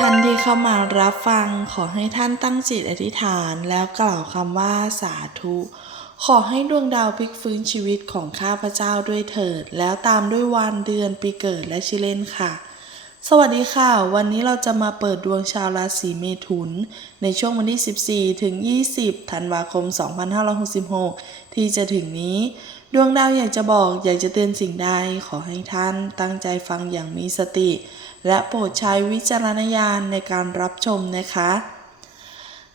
ท่านที่เข้ามารับฟังขอให้ท่านตั้งจิตอธิษฐานแล้วกล่าวคำว่าสาธุ ขอให้ดวงดาวพลิกฟื้นชีวิตของข้าพเจ้าด้วยเถิด แล้วตามด้วยวันเดือนปีเกิดและชื่อเล่นค่ะ สวัสดีค่ะ วันนี้เราจะมาเปิดดวงชาวราศีเมถุน ในช่วงวันที่ 14 ถึง 20 ธันวาคม 2566 ที่จะถึงนี้ ดวงดาวอยากจะบอกอยากจะเตือนสิ่งใดขอให้ท่านตั้งใจฟังอย่างมีสติ และโปรดใช้วิจารณญาณในการรับชมนะคะ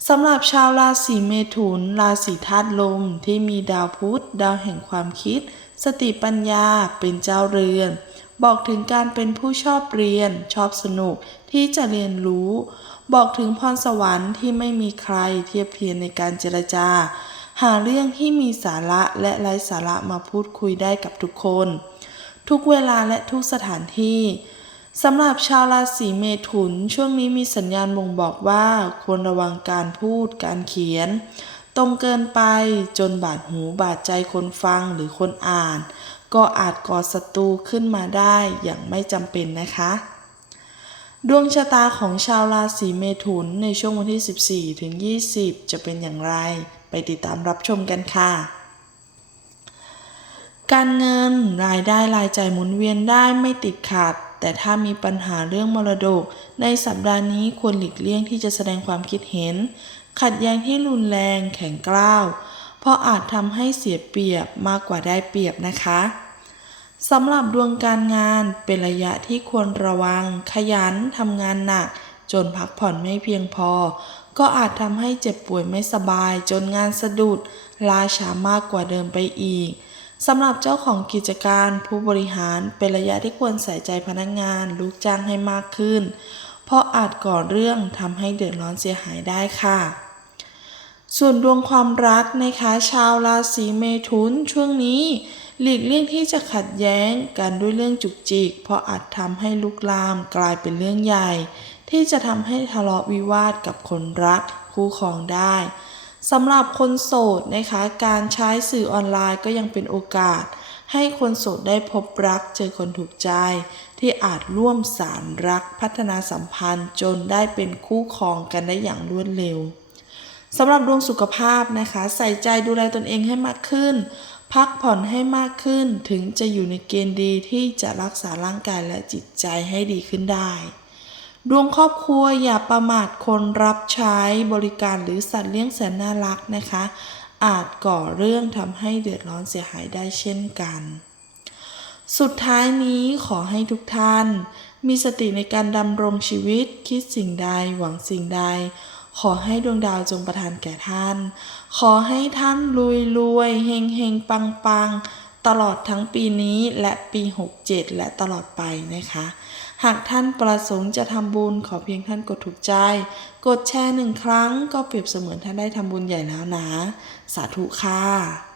สำหรับชาวราศีเมถุน ราศีธาตุลมที่มีดาวพุธดาวแห่งความคิด สติปัญญาเป็นเจ้าเรือน บอกถึงการเป็นผู้ชอบเรียน ชอบสนุกที่จะเรียนรู้ บอกถึงพรสวรรค์ที่ไม่มีใครเทียบเทียมในการเจรจา หาเรื่องที่มีสาระและไร้สาระมาพูดคุยได้กับทุกคน ทุกเวลาและทุกสถานที่สำหรับชาวราศีเมถุน ช่วงนี้มีสัญญาณบ่งบอกว่าควรระวังการพูดการเขียน ตรงเกินไปจนบาดหูบาดใจคนฟังหรือคนอ่าน ก็อาจก่อศัตรูขึ้นมาได้อย่างไม่จำเป็นนะคะ ดวงชะตาของชาวราศีเมถุนในช่วงวันที่ 14ถึง20 จะเป็นอย่างไร ไปติดตามรับชมกันค่ะ การเงินรายได้รายจ่ายหมุนเวียนได้ไม่ติดขัด แต่ถ้ามีปัญหาเรื่องมรดก ในสัปดาห์นี้ควรหลีกเลี่ยงที่จะแสดงความคิดเห็น ขัดแย้งที่รุนแรงแข็งกร้าว เพราะอาจทำให้เสียเปรียบมากกว่าได้เปรียบนะคะสำหรับดวงการงานเป็นระยะที่ควรระวัง ขยันทำงานหนัก จนพักผ่อนไม่เพียงพอ ก็อาจทำให้เจ็บป่วยไม่สบายจนงานสะดุดลาช้ามากกว่าเดิมไปอีกสำหรับเจ้าของกิจการผู้บริหารเป็นระยะที่ควรใส่ใจพนักงานลูกจ้างให้มากขึ้น เพราะอาจก่อเรื่องทำให้เดือดร้อนเสียหายได้ค่ะ ส่วนดวงความรักนะคะชาวราศีเมถุนช่วงนี้ หลีกเลี่ยงที่จะขัดแย้งกันด้วยเรื่องจุกจิก เพราะอาจทำให้ลุกลามกลายเป็นเรื่องใหญ่ ที่จะทำให้ทะเลาะวิวาทกับคนรักคู่ครองได้สำหรับคนโสดนะคะ การใช้สื่อออนไลน์ก็ยังเป็นโอกาส ให้คนโสดได้พบรักเจอคนถูกใจ ที่อาจร่วมสารรักพัฒนาสัมพันธ์จนได้เป็นคู่ครองกันได้อย่างรวดเร็ว สำหรับดวงสุขภาพนะคะ ใส่ใจดูแลตนเองให้มากขึ้น พักผ่อนให้มากขึ้น ถึงจะอยู่ในเกณฑ์ดีที่จะรักษาร่างกายและจิตใจให้ดีขึ้นได้ ดวงครอบครัวอย่าประมาทคนรับใช้บริการหรือสัตว์เลี้ยงแสนน่ารักนะคะ อาจก่อเรื่องทำให้เดือดร้อนเสียหายได้เช่นกัน สุดท้ายนี้ขอให้ทุกท่าน มีสติในการดำรงชีวิต คิดสิ่งใดหวังสิ่งใด ขอให้ดวงดาวจงประทานแก่ท่าน ขอให้ท่านรวยรวยเฮงเฮงปังปังตลอดทั้งปีนี้และปี 67 และตลอดไปนะคะ หากท่านประสงค์จะทำบุญขอเพียงท่านกดถูกใจ กดแชร์หนึ่งครั้งก็เปรียบเสมือนท่านได้ทำบุญใหญ่แล้วนะ สาธุค่ะ